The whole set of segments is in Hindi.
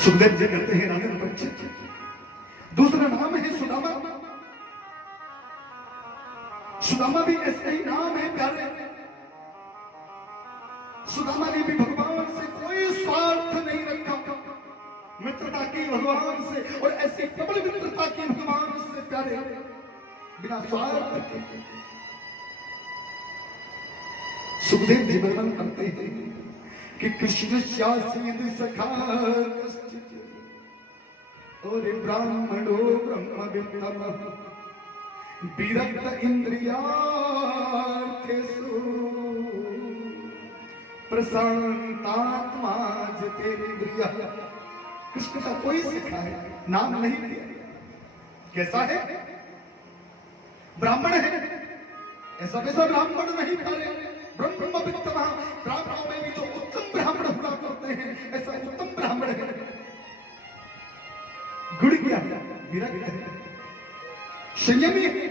सुखदेव जी कहते हैं राजन परीक्षित, दूसरा नाम है सुदामा। सुदामा भी ऐसा ही नाम है प्यारे। सुदामा ने भी भगवान से कोई स्वार्थ नहीं रखा, मित्रता की भगवान से, और ऐसी प्रबल मित्रता की भगवान से प्यारे, बिना स्वार्थ के। सुखदेव जी वर्णन करते हैं कि कृष्ण शासीन सखा और ब्राह्मणो ब्रह्म वित्तम विरक्त इंद्रियार्थेषु प्रशांतात्मा जितेन्द्रिय। कृष्ण का कोई सिखा है, नाम नहीं दिया। कैसा है? ब्राह्मण है, ऐसा वैसा ब्राह्मण नहीं करे। ब्रह्म वित्तम, ब्राह्मणों में भी जो उत्तम ब्राह्मण हुआ करते हैं, ऐसा उत्तम ब्राह्मण है। गुण क्या है? विरक्त है, संयमी है,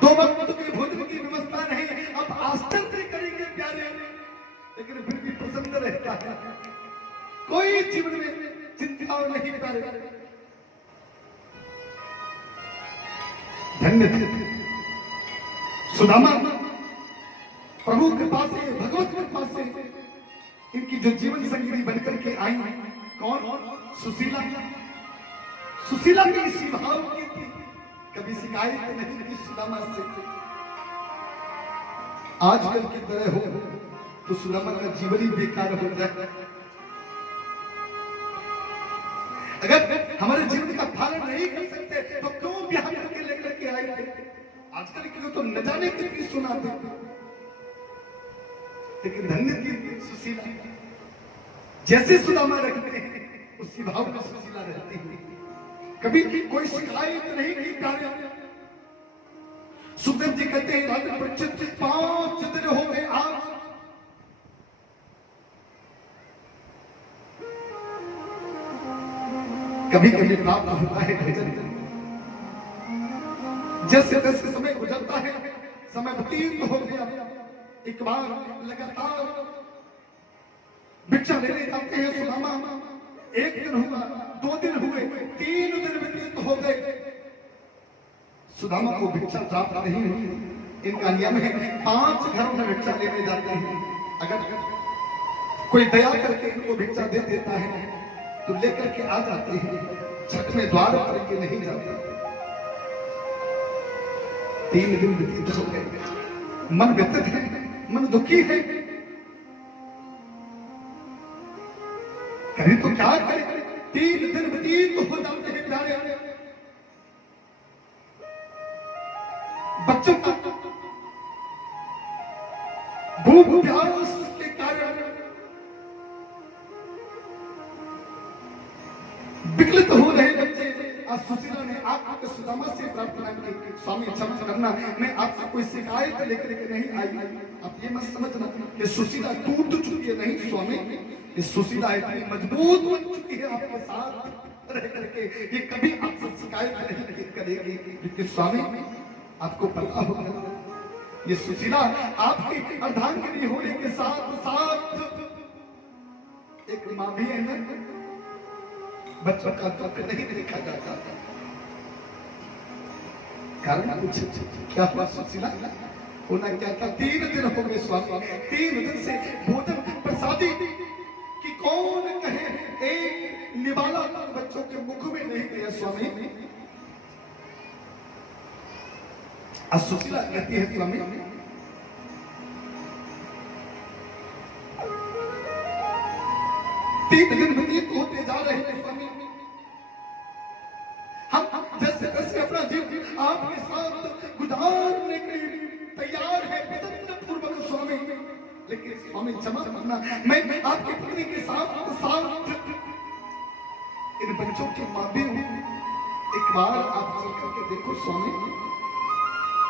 दो वक्त के भोजन की व्यवस्था नहीं। अब आश्चर्य करेंगे प्यारे, लेकिन फिर भी प्रसन्न रहता है, कोई जीवन में चिंता नहीं करे। धन्य सुदामा प्रभु कृपा से, भगवत कृपा से इनकी जो जीवन संगिनी बनकर के आई। कौन? सुशीला। सुशीला भी इसी भाव की थी, कभी शिकायत नहीं की सुदामा से। आजकल की तरह हो तो सुदामा का जीवन ही बेकार हो जाए। अगर हमारे जीवन का पालन नहीं कर सकते तो क्यों ब्याह करके लेकर के आए थे? आजकल के लोग तो न जाने कितनी सुनाते, लेकिन धन्य थी सुशीला। जैसे सुदामा रखते हैं उसी भाव में सुशीला रहती है, कभी कोई शिकायत नहीं की प्यारे। सुखदेव जी कहते हैं राजन परीक्षित 5 दिन हो गए आज कभी कभी प्राप्त होता है भजन। जैसे जैसे समय गुजरता है, समय व्यतीत हो गया, एक बार लगातार भिक्षा लेने जाते हैं सुदामा। 1 दिन हुआ, 2 दिन हुए, 3 दिन व्यतीत हो गए, सुदामा को भिक्षा प्राप्त नहीं हुई। इनका नियम है 5 घरों में भिक्षा लेने जाते हैं। अगर कोई दया करके इनको भिक्षा दे देता है तो लेकर के आ जाते हैं, छठ में द्वार करके नहीं जाते। 3 दिन व्यतीत हो गए, मन व्यथित है, मन दुखी है, करें तो क्या करें? 3 दिन व्यतीत हो जाते हैं प्यारे। बच्चों का भूख प्यास के कारण विकलित हो रहे बच्चे। आज सुशीला ने आपके सुदामा से प्रार्थना की, स्वामी क्षमा करना, मैं आपसे कोई शिकायत लेकर के नहीं आई। आप ये मत समझना कि सुशीला टूट चुकी है, नहीं स्वामी, ये सुशीला इतनी मजबूत बन चुकी है आपके साथ रह करके, ये कभी आपसे शिकायत नहीं करेगी। क्योंकि स्वामी आपको पता होगा ये सुशीला आपकी अर्धांगिनी होने के साथ साथ एक मां भी है ना। बच्चों का दुख नहीं देखा जाता, कारण कुछ क्या हुआ सुशीला? होना क्या था? 3 दिन हो गए स्वामी, 3 दिन से भोजन प्रसादी कि कौन कहे एक निवाला बच्चों के मुख में नहीं गया स्वामी। सुशीला कहती है स्वामी 3 दिन व्यतीत होते जा रहे हैं स्वामी, हम जैसे जैसे अपना जीवन आपके साथ गुजारने के लिए तैयार है प्रसन्न पूर्वक स्वामी। लेकिन स्वामी क्षमा करना, मैं आपकी पत्नी के साथ साथ इन बच्चों की मां भी हूं। एक बार आप चल करके देखो स्वामी।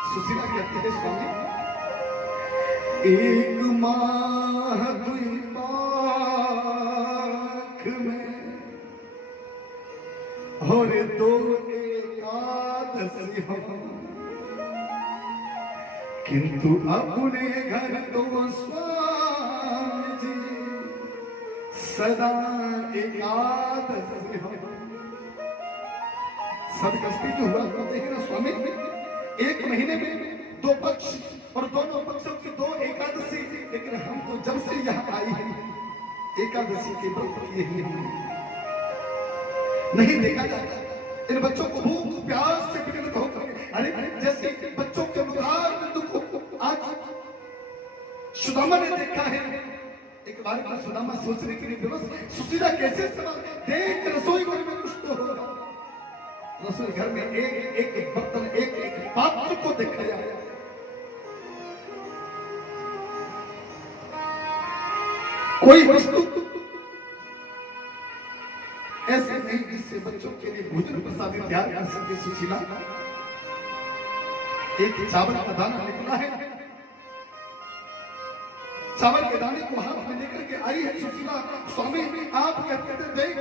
सुशीला कहती है स्वामी, 1 माह 2 पाख में और 2 एकादशी हो, किंतु अपने घर तो स्वामी जी सदा एकादशी हो। सदगस्ती जो हुआ करते हैं ना स्वामी, एक महीने में 2 पक्ष और दोनों पक्षों की 2 एकादशी, लेकिन हमको जब से यहाँ आई है एकादशी के व्रत किए ही नहीं देखा जाता। इन बच्चों को भूख प्यास से पीड़ित होकर, अरे जैसे बच्चों के मुखार में दुख आज सुदामा ने देखा है। एक बार का सुदामा सोचने के लिए दिवस सुशीला कैसे सवाल देख, रसोई घर में कुछ तो होगा। रसोई घर में एक बर्तन, एक पात्र को देखा जाए। कोई वस्तु ऐसे नहीं जिससे बच्चों के लिए भोजन प्रसादी तैयार कर सके। सुशीला एक चावल का दाना निकला है, चावल के दाने को हाथ में लेकर के आई है सुशीला। स्वामी आप कहते थे देख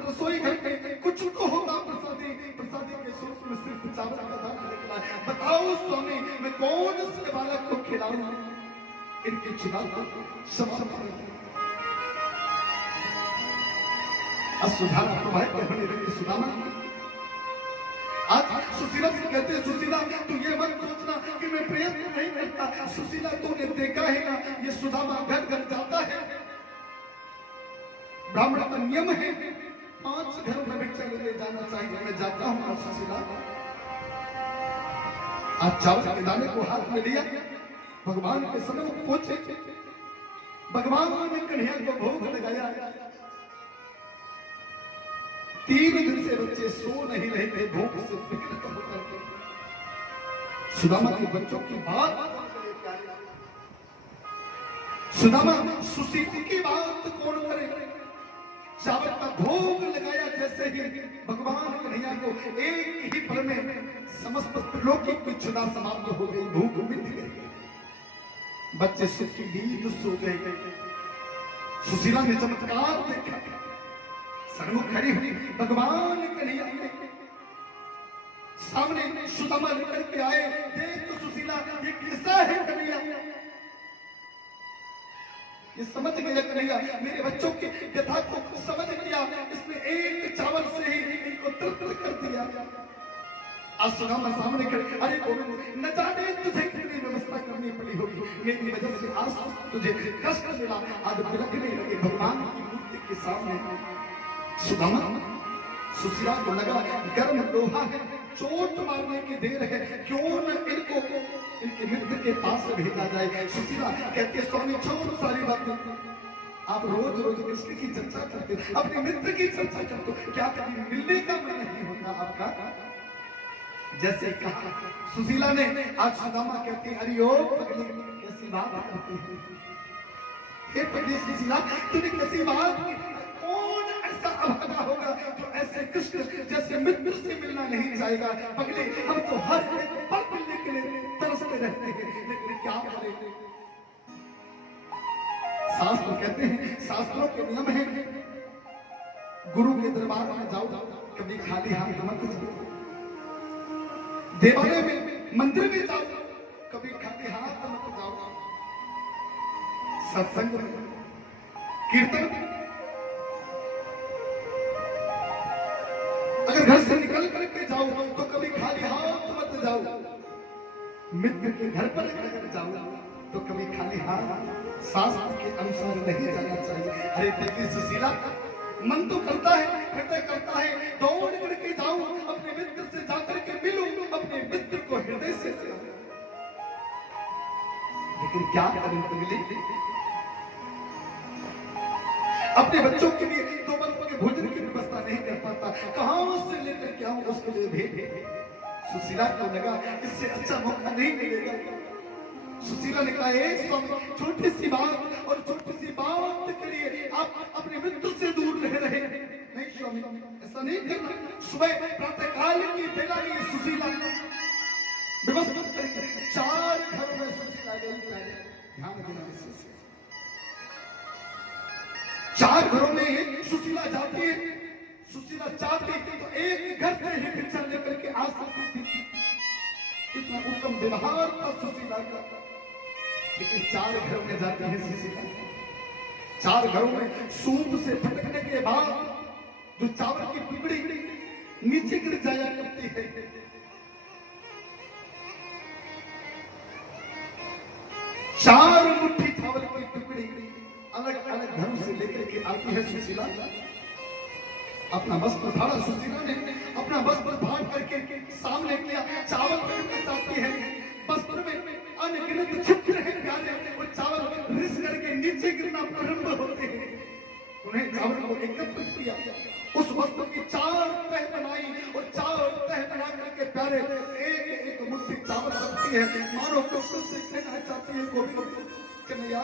रसोई घर में कुछ तो होगा प्रसादी, प्रसादी के सूप में सिर्फ चावल का दाना निकला है। बताओ स्वामी मैं कौन से बालक को खिलाऊं? इनके चुनाव को समाप्त असुधारा प्रभावित होने लगे सुदामा। आज सुशीला से कहते हैं सुशीला तू ये मत सोचना कि मैं प्रयत्न नहीं करता। सुशीला तूने देखा है ना ये सुदामा घर घर जाता है। ब्राह्मण का नियम है 5 घरों में भिक्षा ले जाना चाहिए। मैं जाता हूँ सुशीला। आज चावल के दाने को हाथ में लिया, भगवान के समय पहुंचे। भगवान ने कन्हैया को भोग लगाया। 3 दिन से बच्चे सो नहीं रहे थे, भूख से विकृत होकर के। सुदामा के बच्चों की बात, सुदामा सुशीला की बात कौन करे? चावल का भोग लगाया जैसे ही भगवान कन्हैया को एक ही पल में समस्त त्रिलोकी की क्षुधा समाप्त हो गई, भूख मिट गई। बच्चे सुख की नींद सो गए। सुशीला ने चमत्कार देखा, सन्मुख खड़ी हुई भगवान कन्हैया के सामने सुदामा लेकर के आए। देख तो सुशीला ये किस्सा है कन्हैया। ये समझ गया कन्हैया, मेरे बच्चों की व्यथा को समझ लिया। इसने एक चावल से ही इनको तृप्त कर दिया। आज सुदामा सामने खड़े, अरे गोविंद न जाने तुझे कितनी व्यवस्था करनी पड़ी होगी, मेरी वजह से आज तुझे कष्ट मिला। आज बिलखने लगे भगवान की मूर्ति के सामने। सुदामा सुशीला को लगा गर्म लोहा है, चोट मारने की देर है, क्यों न इनको इनके मित्र के पास भेजा जाए। सुशीला कहती है स्वामी छोड़ सारी बातें, आप रोज रोज कृष्ण की चर्चा करते हो, अपने मित्र की चर्चा करते हो, क्या कभी मिलने का मन नहीं होता आपका? जैसे कहा सुशीला ने। आज सुदामा कहती है अरे ओ पगली कैसी बात करती है, हे पगली सुशीला तूने कैसी बात की? कौन ऐसा अभागा होगा जो ऐसे कृष्ण जैसे मित्र से मिलना नहीं चाहेगा? पगले हम तो हर एक पल मिलने के लिए तरसते रहते हैं, लेकिन क्या करें? शास्त्र कहते हैं, शास्त्रों के नियम है गुरु के दरबार में जाओ कभी खाली हाथ मत जाओ, देवालय में मंदिर में जाओ कभी खाली हाथ मत जाओ, सत्संग में कीर्तन में अगर घर से निकल करके जाओ तो कभी खाली हाथ मत जाओ, मित्र के घर पर अगर जाओ तो कभी खाली हाथ शास्त्र के अनुसार नहीं जाना चाहिए। अरे देखिए सुशीला मन तो करता है, हृदय करता है दौड़ करके जाऊं, अपने मित्र से जाकर के मिलूं, अपने मित्र को हृदय से मिलूं, लेकिन क्या करूं पगली? अपने बच्चों के लिए 2 वक्त के भोजन की व्यवस्था नहीं कर पाता, कहां से लेकर के आऊं उसके लिए भेज। सुशीला को लगा इससे अच्छा मौका नहीं मिलेगा। सुशीला ने कहा एक छोटी सी बात और छोटी सी बात के लिए आप अपने मित्र से दूर रह रहे हैं। नहीं स्वामी ऐसा नहीं करना। सुबह प्रातः काल की बेला में सुशीला व्यवस्था करके 4 घर में सुशीला गई। ध्यान देना, 4 घरों में सुशीला जाती है। सुशीला चाहती तो एक घर से ही भिक्षा लेकर के आ सकती थी, इतना उत्तम व्यवहार था सुशीला का, लेकिन 4 घर में जाती है सुशीला। 4 घरों में सूप से फटकने के बाद जो चावल की टुकड़ी नीचे गिर जाया करती है, चार मुट्ठी चावल की टुकड़ी अलग अलग घरों से लेकर के आती है सुशीला। अपना वस्त्र फाड़ा सुशीला ने, अपना वस्त्र फाड़ करके सामने किया, चावल पकड़ना चाहती है। वस्त्र में अनगिनत छिद्र हैं प्यारे, वो चावल रिस करके नीचे गिरना प्रारंभ होते हैं। उन्हें चावल को एकत्र किया, उस वस्त्र की 4 तह बनाई और 4 तह बना करके प्यारे एक एक मुट्ठी चावल रखती है, मानो कृष्ण से कहना चाहती है गोविंद कन्हैया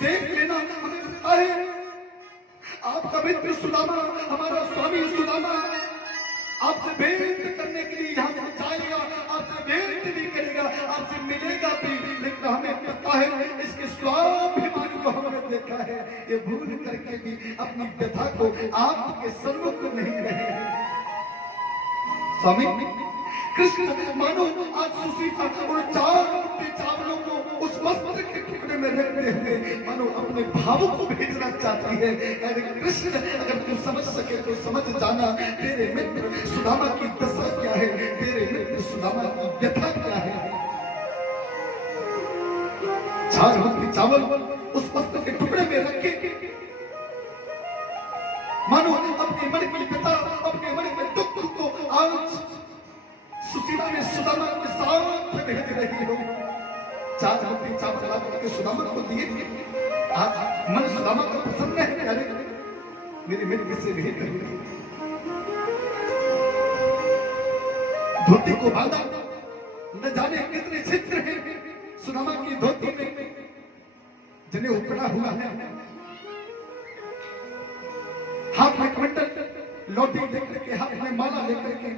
देख लेना, अरे आपका मित्र सुदामा, हमारा स्वामी सुदामा आपसे भेंट करने के लिए यहाँ से जाएगा, आपसे भेंट भी करेगा, आपसे मिलेगा भी, लेकिन हमें पता है इसके स्वाभिमान को हमने देखा है, ये भूल करके भी अपनी व्यथा को आपके सम्मुख नहीं रहे हैं। स्वामी कृष्ण मानो आज सुशीला और 4 मुट्ठी चावलों को उस वस्त्र के टुकड़े में रखते हुए मानो अपने भावों को भेजना चाहती है। अरे कृष्ण, अगर तू समझ सके तो समझ जाना, तेरे मित्र सुदामा की दशा क्या है, तेरे मित्र सुदामा की व्यथा क्या है। 4 मुट्ठी चावल उस वस्त्र के टुकड़े में रखे, मानो अपने मन की व्यथा, अपने मन के दुख को आज सुशीला ने सुदामा के साथ भेज रही हो। 4 मुट्ठी चावल ला करके सुदामा को दिए, आज मन सुदामा का प्रसन्न है। अरे मेरे मित्र से भेंट करिए, धोती को बांधा, न जाने कितने छिद्र हैं सुदामा की धोती में, जिन्हें उकड़ा हुआ है, हाथ में कमंडल लौटी लेकर के, हाथ में माला लेकर के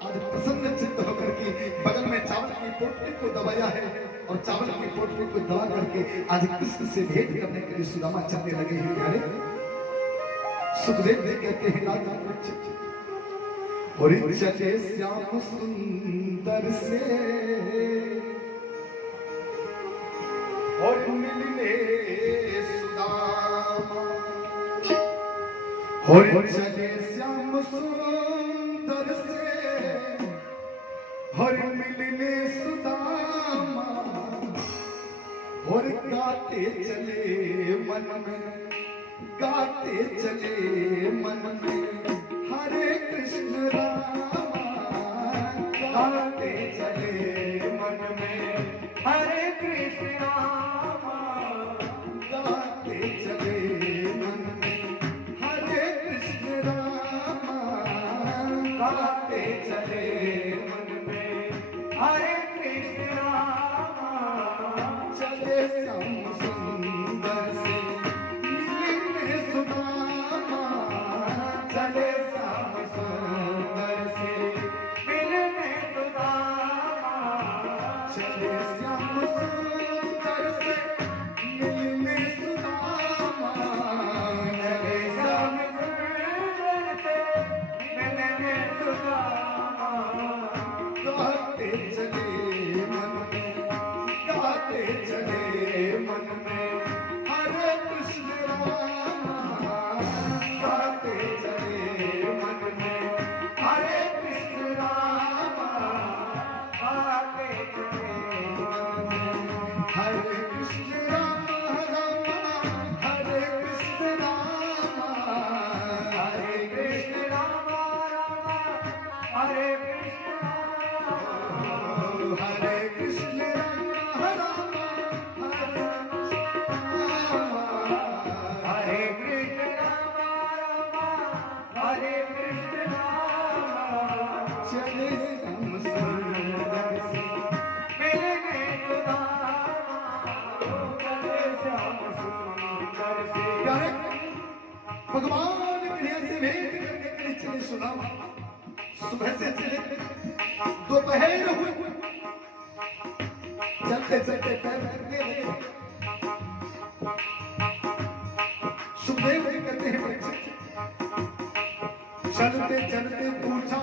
आज प्रसन्न चित्त होकर के बगल में चावल की पोटली को दबाया है और चावल की पोटली को दबा करके आज कृष्ण से भेंट करने के लिए सुदामा चलने लगे हैं। प्यारे सुखदेव कहते हैं राजा और चले श्याम सुंदर से और मिलने सुदामा, और चले श्याम सुंदर से और मिलने सुदामा, और गाते चले मन में, गाते चले मन में हरे कृष्ण रामा, गाते चले मन में हरे कृष्ण रामा, गाते चले मन में हरे कृष्ण रामा, गाते चले मन में हरे कृष्ण रामा, चले श्याम सुंदर से मिलने सुदामा, चले श्याम सुंदर से मिलने सुदामा, चले श्याम सुंदर से मिलने सुदामा, चले श्याम सुंदर से मिलने सुदामा, गाते चले मन में, गाते चले मन में हरे कृष्ण रामा, गाते चले मन में हरे कृष्ण रामा, गाते चले मन में हरे कृष्ण रामा, रामा हरे कृष्ण रामा, हरे कृष्ण रामा, रामा हरे कृष्ण रामा, हरे कृष्ण रामा, रामा हरे कृष्ण रामा, रामा हरे कृष्ण रामा, चले श्याम सुंदर से मिलने सुदामा, चले श्याम सुंदर से। भगवान कन्हैया से भेंट करने के लिए चले सुदामा, सुबह से चले, दोपहर हुई, चलते चलते पैर थकने लगे। सुखदेव जी कहते हैं परीक्षित, चलते चलते पूछा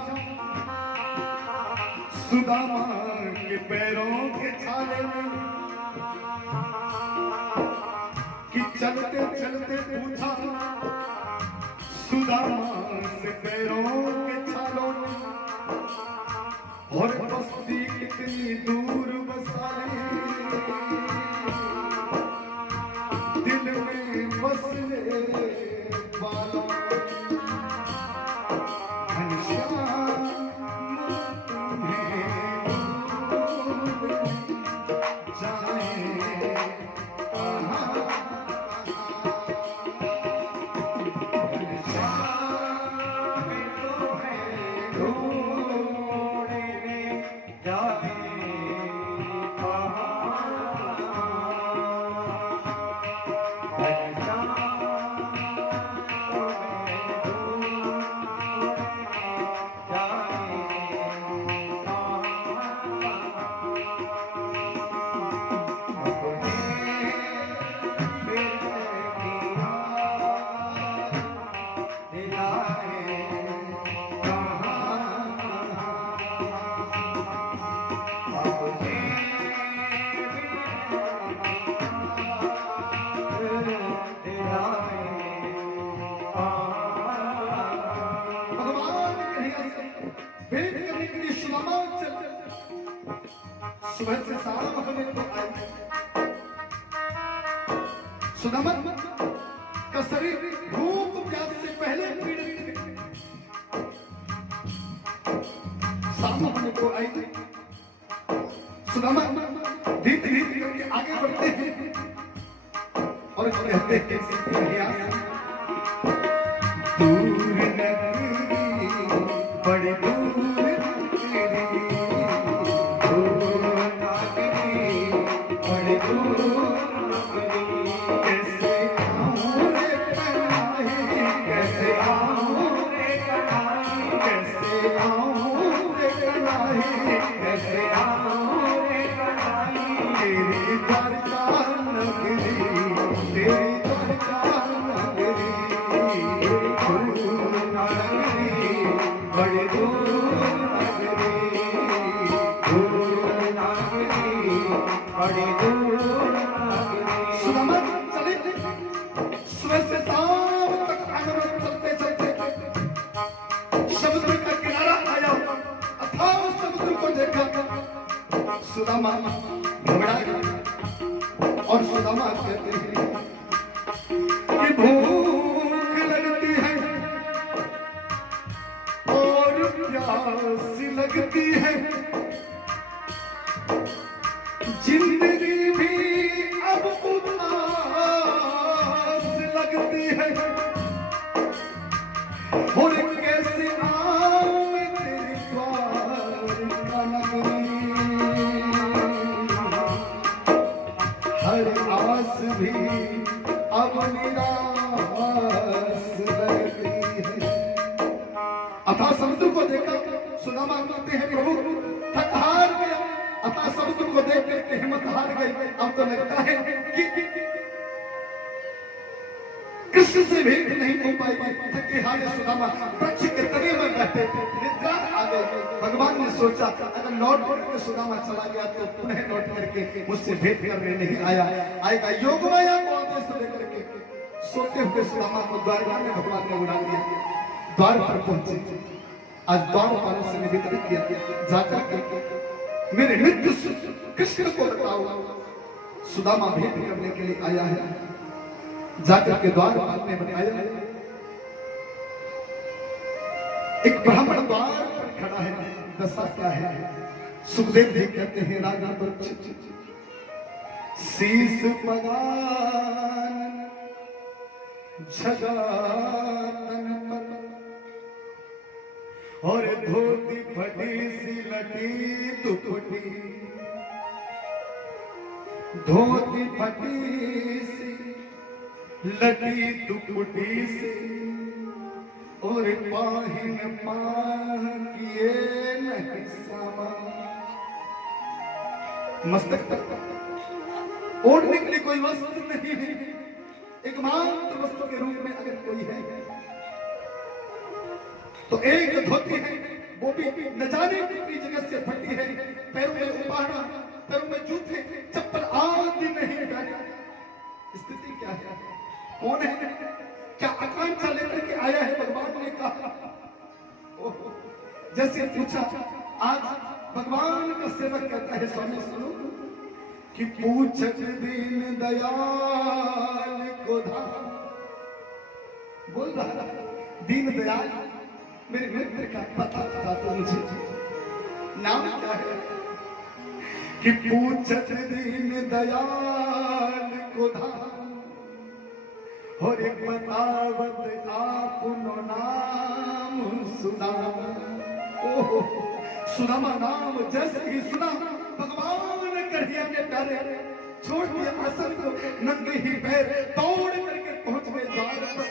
सुदामा के पैरों के छाले में चलते चलते पूछा सुदामा से पैरों के छालों ने, और बस्ती कितनी दूर बसाए, दिल में बसने वालों सुबह से शाम होने को आई। सुदामा का शरीर भूख प्यास से पहले पीड़ित, शाम होने को आई। सुदामा धीरे धीरे करके आगे बढ़ते हैं और कहते हैं दूर नगरी बड़ी दूर सुदामा घबरा गया और सुदामा कहते हैं कि भूख लगती है और प्यास लगती है, जिंदगी भी अब उदास लगती है, और कैसे आऊं तेरे द्वार का नगरी, हर आस भी अब निराश लगती है। अतः समुद्र को देखा सुदामा कहते हैं प्रभु थक हार गया। अतः समुद्र को देख करके हिम्मत हार गई। अब तो लगता है कि कृष्ण से भेंट नहीं हो पाएगी। थके हारे सुदामा वृक्ष के तने में बैठे, निद्रा आ गई। भगवान ने सोचा अगर लौट करके सुदामा चला गया तो पुनः लौट करके मुझसे भेंट करने नहीं आएगा। योग माया को आदेश देकर के सोते हुए सुदामा को द्वारका में भगवान ने उड़ा दिया। द्वार पर पहुंचे, आज द्वार पालों से निवेदन किया जाकर मेरे मित्र कृष्ण को बताओ, सुदामा भेंट करने के लिए आया है। जाकर के द्वार पाल ने बताया एक ब्राह्मण द्वार पर खड़ा है, दशा क्या है। सुखदेव जी कहते हैं राजा पर शीश पगान झगातन पर, और धोती फटी सी लटी दुपटी, धोती फटी सी लटी दुपटी से, और पाहिन पाह किए नहीं सामा। मस्तक तक ओढ़ने के लिए कोई वस्त्र नहीं है, एकमात्र वस्त्र के रूप में अगर कोई है तो एक धोती है, वो भी न जाने कितनी जगह से फटी है। पैरों में उपाड़ा, पैरों में जूते चप्पल आदि नहीं डाले। स्थिति क्या है? पूछत दीन दयाल को धाम। बोल रहा दीन दयाल मेरे मित्र का पता था तो मुझे नाम क्या है कि पूछत दीन दयाल को धाम और एक बतावत आपनो नाम सुदामा। ओहो सुदामा नाम जैसे ही सुना भगवान कन्हैया के प्यारे छोड़ दिया आसन को, नंगे ही पैर दौड़ करके पहुंच गए द्वार पर।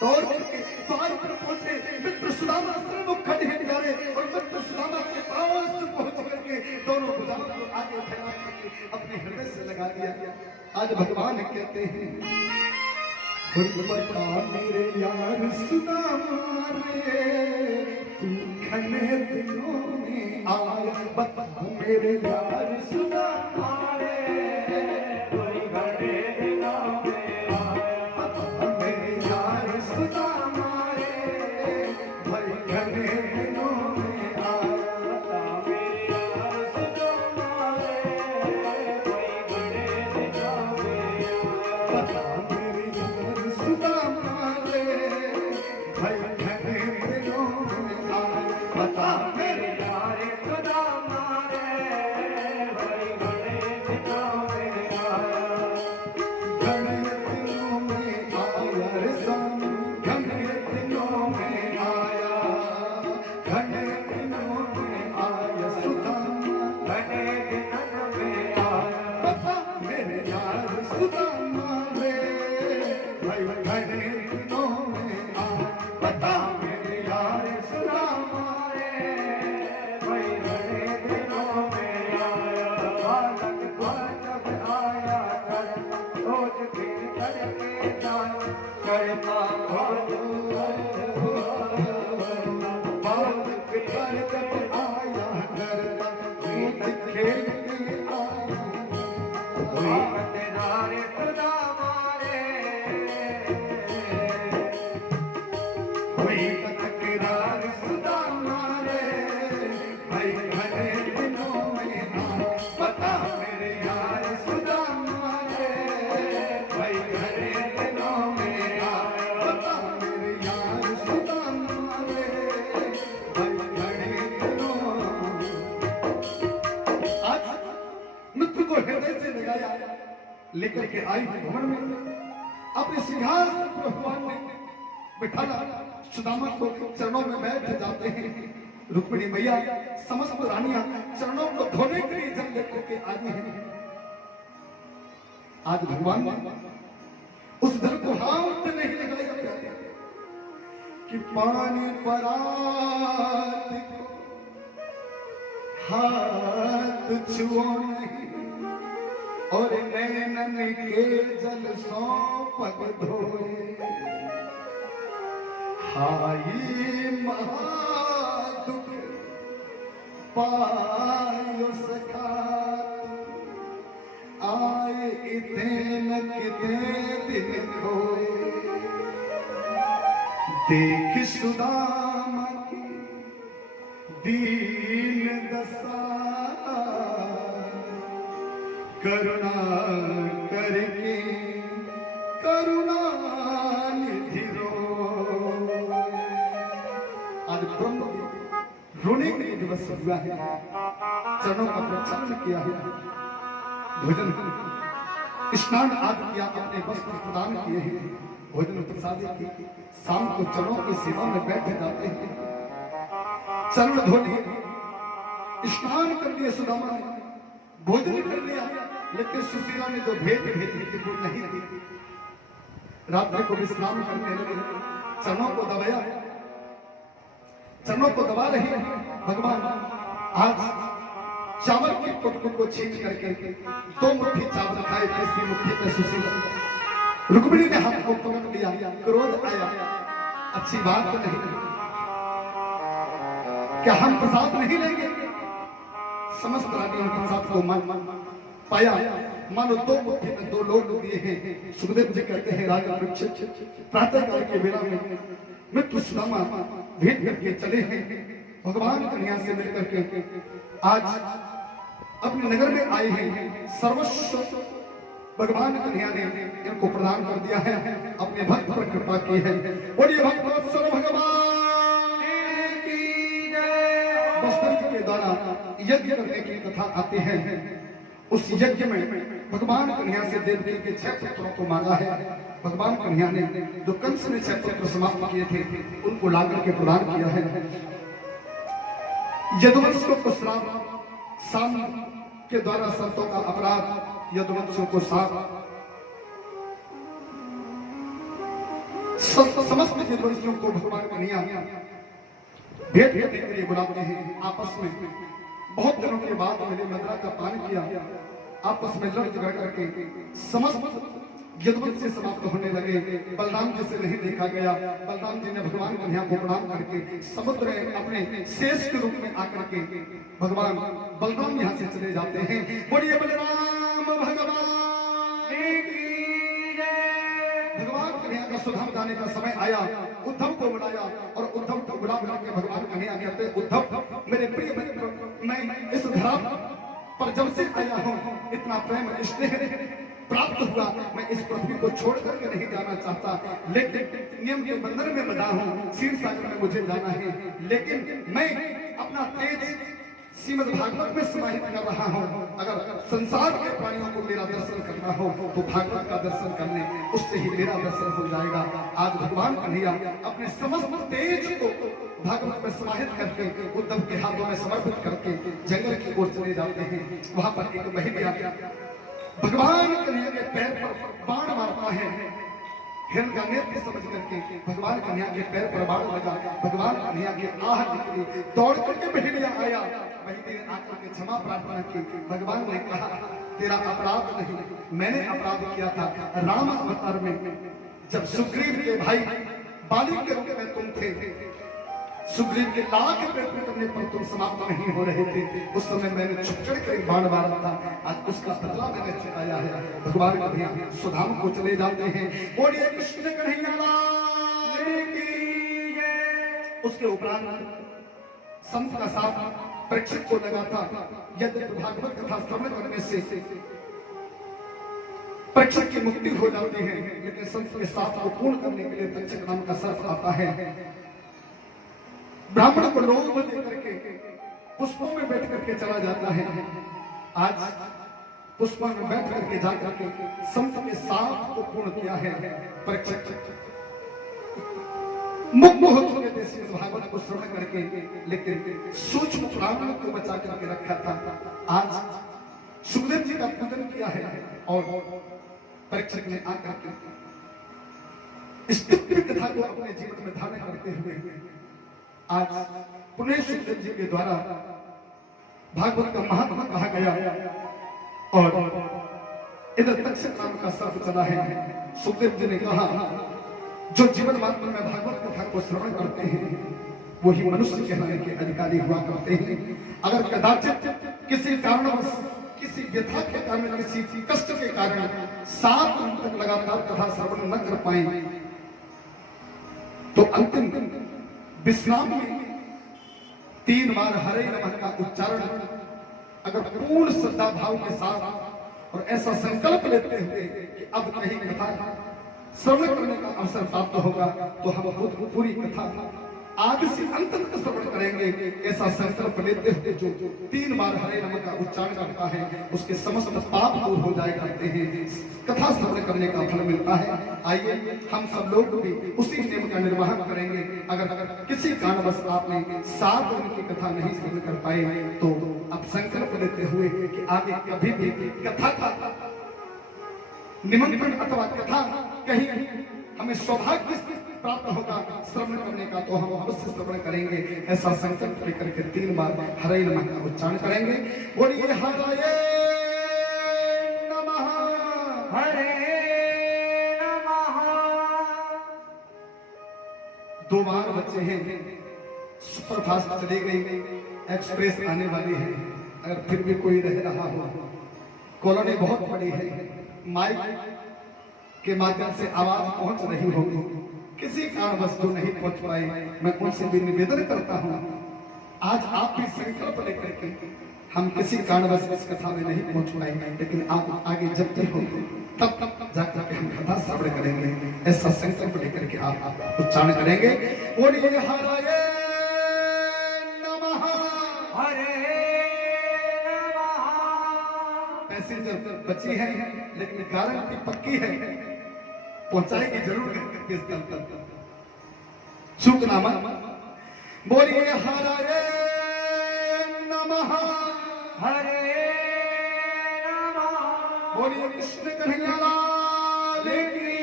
दौड़ करके द्वार पर पहुंचे मित्र सुदामा सर्वमुख खड़े हैं प्यारे, और मित्र सुदामा के पास पहुंच करके दोनों भुजाओं को आगे फैला करके अपने हृदय से लगा दिया। आज भगवान कहते हैं बता मेरे यार सुदामा रे तू घने दिनों में आया, बता मेरे यार सुदामा रे कोई घने दिनों में आया, बता मेरे यार सुदामा रे भाई घने दिनों में आया, बता मेरे यार सुदामा रे कोई घने दिनों में आया, बता मेरे यार सुदामा रे भाई घने दिनों में आया, बता मेरे यार सुदामा रे भाई घने दिनों में आया, घने दिनों में आया रे स्वामी, घने दिनों में आया, घने दिनों में आया सुदामा, घने दिनों में आया, बता मेरे यार सुदामा रे भाई घने दिनों में आया, बता मेरे यार सुदामा रे भाई घने दिनों में आया, बालक बालक आया करता रोज फिर करके जाए करता बालक बालक आया करता रोज खेल के आया, तेरा रे सुदामा रे कोई तकरार सुदामा रे भाई घने दिनों में आया, बता मेरे यार सुदामा रे भाई घने दिनों में आया, बता मेरे यार सुदामा रे भाई घने दिनों। आज मित्र को हृदय से लगाया लेकर के आई भवन में अपने सिंहासन पर भगवान ने बिठाला, सुदामा को चरणों में बैठ जाते हैं। रुक्मिणी मैया समस्त रानियां चरणों को धोने के लिए जल लेकर के आई हैं। आज भगवान ने उस जल को हाथ नहीं लगाया कि पानी परात को हाथ छुओ नहीं, और नैनन के जल सो पग धोए, हाई महादुख पायो सखा आए इतने न कितने दिन खोए, देख सुदामा की दीन दशा करुणा करके करुणा निधि रोए। आज ब्रह्म रोने के लिए दिवस हुआ है, चरणों का प्रक्षालन किया है, भोजन स्नान आदि किया, अपने वस्त्र प्रदान किए हैं, भोजन प्रसाद की, शाम को चरणों की सेवा में बैठ जाते हैं, चरण धो लिए, स्नान कर लिए सुदामा ने, भोजन कर लिया, लेकिन सुशीला ने जो भेंट भेजी थी वो नहीं दी। रात्रि को विश्राम करने लगे, चरणों को दबाया, चरणों को दबा रही भगवान। आज चावल की टुकड़ों को छीन करके 2 मुट्ठी चावल खाए, तीसरी मुट्ठी में सुशीला रुक्मिणी ने हाथ को पकड़ लिया, क्रोध आया, अच्छी बात तो नहीं, क्या हम प्रसाद नहीं लेंगे? समस्त रानियों ने प्रसाद को मान पाया, मानो 2 मुट्ठी में 2 लोग दिए हैं। सुखदेव जी कहते हैं राजा परीक्षित प्रातः काल के बेला में मित्र सुदामा भेंट करके चले हैं, भगवान कन्हैया से मिलकर के आज अपने नगर में आए हैं, सर्वस्व भगवान कन्हैया ने इनको प्रदान कर दिया है, अपने भक्त पर कृपा की है। और ये भक्त सर्व भगवान की जय। बसंत के द्वारा यज्ञ करने की कथा आती है। उस यज्ञ में भगवान कन्हैया से देवकी के 6 पुत्रों को मांगा है। भगवान कन्हैया ने जो कंस ने 6 पुत्र समाप्त किए थे उनको लाकर के प्रदान किया है। यदुवंश को श्राप, साम के द्वारा संतों का अपराध, यदुवंशों को साप, समस्त यदुवंशियों को भगवान कन्हैया भेंट करने के लिए बुलाते हैं। आपस में बहुत दिनों के बाद मैंने मदरा का पान किया, आपस में लड़ झगड़ करके समस्त यदुवंश से समाप्त होने लगे। बलराम जी से नहीं देखा गया। बलराम जी ने भगवान कन्हैया को प्रणाम करके समुद्र में अपने शेष के रूप में आकर के भगवान बलराम यहाँ से चले जाते हैं। बोलिए बलराम भगवान की जय। भगवान कन्हैया का सुधाम जाने का समय आया, उद्धव को बुलाया और उद्धव को बुला के भगवान कन्हैया कहते हैं, उद्धव मेरे प्रिय मित्र, मैं इस धरा पर जब से आया हूँ इतना प्रेम स्नेह प्राप्त हुआ, मैं इस पृथ्वी को छोड़ करके नहीं जाना चाहता, लेकिन नियम के बंधन में बंधा हूँ, क्षीर सागर में मुझे जाना है, लेकिन मैं अपना तेज श्रीमद् भागवत में समाहित कर रहा हूँ। अगर संसार के प्राणियों को मेरा दर्शन करना हो तो भागवत का दर्शन करने, उससे ही मेरा दर्शन हो जाएगा। आज भगवान कन्हैया अपने समस्त तेज को भागवत में समाहित करके उद्धव के हाथों में समर्पित करके जंगल की ओर चले जाते हैं। वहां पर एक महिला भगवान कन्हैया के पैर पर बाण मारता है। हिरण का नेत्र समझ करके भगवान कन्हैया के पैर पर बाण लगा, भगवान कन्हैया की आह निकली, दौड़ करके महिला आया। महिला ने आकर के क्षमा प्रार्थना की। भगवान ने कहा, तेरा अपराध नहीं, मैंने अपराध किया था राम अवतार में, जब सुग्रीव के भाई बाली के रूप में तुम थे, सुग्रीव के लाख प्रयत्न करने पर तुम समाप्त नहीं हो रहे थे, उस समय मैंने छुपकर कर बाण मारा था, आज उसका बदला मैंने चुकाया है। भगवान कन्हैया सुधाम को चले जाते हैं। बोलिए कृष्ण कन्हैया लाल की जय। उसके उपरांत संत का साथ परीक्षित को लगा था, यदि भागवत कथा श्रवण करने से परीक्षित की मुक्ति हो जाती है, लेकिन संत के साथ को पूर्ण करने के लिए परीक्षित नाम का सर्प आता है। ब्राह्मण को लोभ देकर के पुष्पों में बैठ करके चला जाता है। आज पुष्पों में बैठ करके जाकर के संत के साथ को पूर्ण किया है। परीक्षित मुक्त हो चुके थे श्रीमद् भागवत को श्रवण करके, लेकिन सूक्ष्म प्राण को बचा करके रखा था। आज सुखदेव जी का पूजन किया है और परीक्षित ने आकर के इस दिव्य कथा को अपने जीवन में धारण करते हुए आज पुनः सुखदेव जी के द्वारा भागवत का महात्मा कहा गया और इधर तक्षक नाम का सर्प चला है। सुखदेव जी ने कहा, जो जीवन मात्र में भागवत कथा को श्रवण करते हैं वही मनुष्य कहलाने के अधिकारी हुआ करते हैं। अगर कदाचित किसी कारणवश, किसी व्यथा के कारण, किसी कष्ट के कारण 7 दिन तक लगातार कथा श्रवण न कर पाए तो अंतिम विश्राम में 3 बार हरे नमः का उच्चारण अगर पूर्ण श्रद्धा भाव के साथ और ऐसा संकल्प लेते हुए कि अब कहीं कथा श्रवण करने का अवसर प्राप्त होगा तो हम पूरी कथा आदि से अंत तक श्रवण करेंगे, ऐसा संकल्प लेते हुए जो 3 बार हरे नमः का उच्चारण करता है उसके समस्त पाप दूर हो जाए करते हैं, कथा श्रवण करने का फल मिलता है। आइए हम सब लोग भी उसी नियम का निर्वहन करेंगे। अगर किसी कारणवश आपने 7 दिन की कथा नहीं श्रवण कर पाए तो अब संकल्प लेते हुए कि आगे कभी भी कथा का निमंत्रण अथवा कथा कहीं हमें सौभाग्य प्राप्त होगा श्रवण करने का तो हम अवश्य श्रवण करेंगे। ऐसा संकल्प लेकर के 3 बार हरे नमः का उच्चारण करेंगे। बोलिए हरे नमः, हरे नमः। 2 बार बच्चे हैं, सुपरफास्ट चली गई, एक्सप्रेस आने वाली है। अगर फिर भी कोई रह रहा हो, कॉलोनी बहुत बड़ी है, माइक के माध्यम से आवाज पहुंच रही होगी, किसी कारणवश जो नहीं पहुंच पाए मैं उनसे भी निवेदन करता हूं आज आप भी संकल्प लेकर के हम किसी कारणवश इस कथा में नहीं पहुंच पाएंगे, लेकिन आप आगे जब तक होंगे तब जाकर के हम कथा श्रवण करेंगे। ऐसा संकल्प लेकर के आप उच्चारण करेंगे, बोलिए हराये नमः, हरे नमः। पैसेंजर बची है लेकिन गारंटी पक्की है, पहुंचाएगी जरूर इस दल तक, चूकना मत। बोलिए हराये नमः, हरे नमः। बोलिए कृष्ण कन्हैया लाल की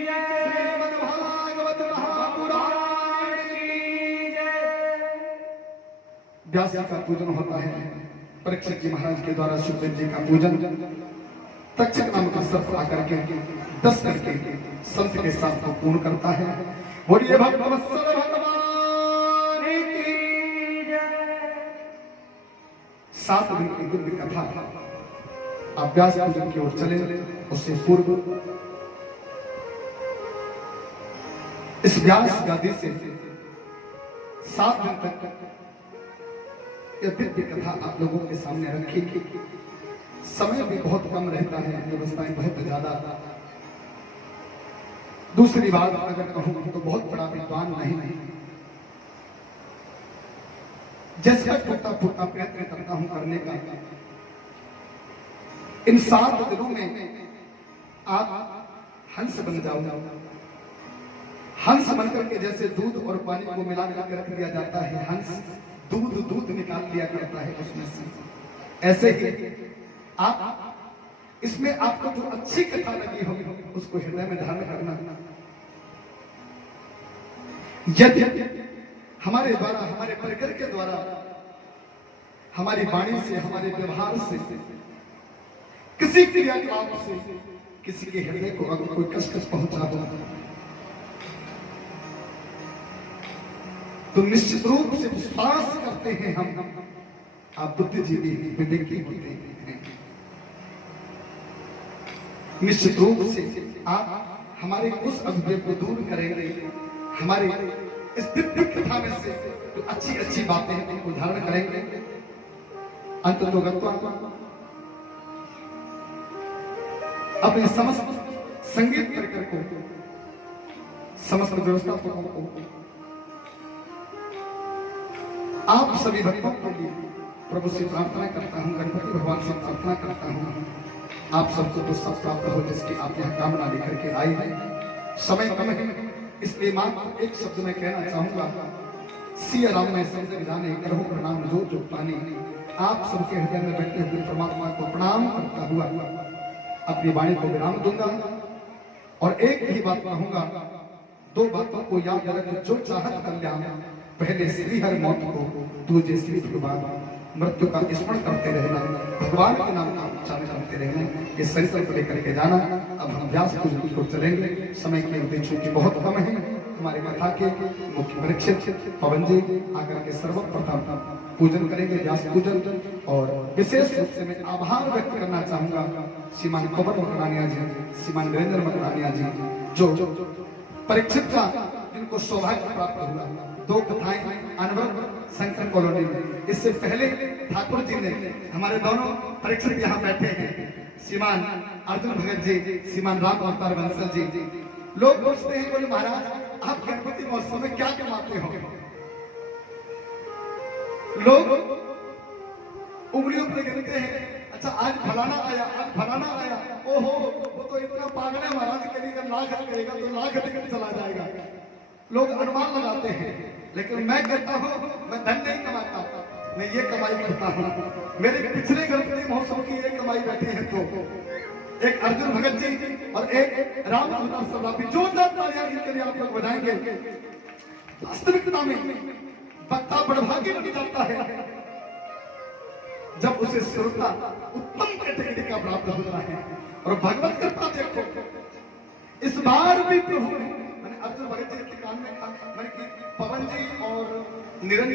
जय। श्रीमद् भागवत महापुराण की जय। व्यास जी का पूजन होता है, परीक्षित जी महाराज के द्वारा सुखदेव जी का पूजन, तक्षक नाम का सर्प आकर के 10 करके संत के साथ को पूर्ण करता है। बोलिए भगवत्सल भगवान की जय। 7 दिन की दिव्य कथा आप व्यास पूजन की ओर चले, उससे पूर्व इस व्यास गादी से 7 दिन तक यह दिव्य कथा आप लोगों के सामने रखी। समय भी बहुत कम रहता है, व्यवस्थाएं बहुत ज्यादा। दूसरी बात अगर कहूं तो बहुत बड़ा विद्वान नहीं, जैसे टूटा फूटा प्रयत्न करता हूं करने का। इन 7 दिनों में आप हंस बन जाओ। हंस बनकर के जैसे दूध और पानी को मिला कर रख दिया जाता है, हंस दूध निकाल लिया करता है उसमें से, ऐसे ही आप इसमें आपको जो अच्छी कथा लगी हो उसको हृदय में धारण करना। यदि हमारे द्वारा, हमारे परिकर के द्वारा, हमारी वाणी से, हमारे व्यवहार से, किसी क्रियाकलाप से किसी के हृदय को अगर कोई कष्ट पहुंचा दो तो निश्चित रूप से विश्वास करते हैं हम, आप बुद्धिजीवी विवेकी होते हैं। निश्चित रूप से आप हमारे उस अभिप्राय को दूर करेंगे, हमारे इस दिव्य कथा में से जो अच्छी अच्छी बातें हैं उनको धारण करेंगे। अंत तो गत्वा अपने समस्त संगीत परिकर को, समस्त व्यवस्थापकों को, आप सभी भक्तों के लिए प्रभु से प्रार्थना करता हूं, गणपति भगवान से प्रार्थना करता हूं आप सबको तो सब प्राप्त हो जिसकी आप यह कामना लेकर के आई है। समय कम है, इसलिए मात्र एक शब्द में कहना चाहूंगा, सिया राम में समझ जाने करो प्रणाम जो जो पानी। आप सबके हृदय में बैठे हुए परमात्मा को प्रणाम करता हुआ अपनी वाणी को विराम दूंगा और एक ही बात कहूंगा, 2 बातों को याद रख, जो चाहत कल्याण, पहले श्री हर मौत को, दूजे श्री भगवान मृत्यु का स्मरण करते रहना, भगवान के नाम का उच्चारण करते रहना, ये संकल्प लेकर के जाना। अब हम व्यास पूजन की ओर चलेंगे, समय की उद्देश्यों की बहुत कम है। हमारे कथा के मुख्य परीक्षित पवन जी आकर के सर्वप्रथम पूजन करेंगे, व्यास पूजन। और विशेष रूप से मैं आभार व्यक्त करना चाहूंगा श्रीमान पवन मकरानिया जी, श्रीमान नरेंद्र मकरानिया जी, जो परीक्षित का जिनको सौभाग्य प्राप्त हुआ। 2 कथाएं अनवर शंकर कॉलोनी में, इससे पहले ठाकुर जी ने, हमारे दोनों परीक्षित यहाँ बैठे हैं, श्रीमान अर्जुन भगत जी, श्रीमान राम अवतार बंसल जी। लोग पूछते हैं, बोले महाराज आप गणपति महोत्सव में क्या कमाते हो? लोग उंगलियों पर गिनते हैं, अच्छा आज फलाना आया, आज फलाना आया, ओहो वो तो इतना पागल है महाराज, कभी लाख करेगा तो लाख टिकट चला जाएगा। लोग अनुमान लगाते हैं, लेकिन मैं कहता हूं मैं धन नहीं कमाता, मैं ये कमाई करता हूं। मेरे पिछले गणपति महोत्सव की एक कमाई बैठी है, तो एक अर्जुन भगत जी और एक राम अवतार सदापि, जोरदार तालियां इनके लिए आप लोग बजाएंगे। वास्तविकता में वक्ता बड़भागी बन जाता है जब उसे श्रोता उत्तम कैटेगरी का प्राप्त होता है। और भगवत कृपा देखो, इस बार भी प्रभु ने, मैंने अर्जुन भगत जी के कान में कहा, मैंने पवन जी और निरंजन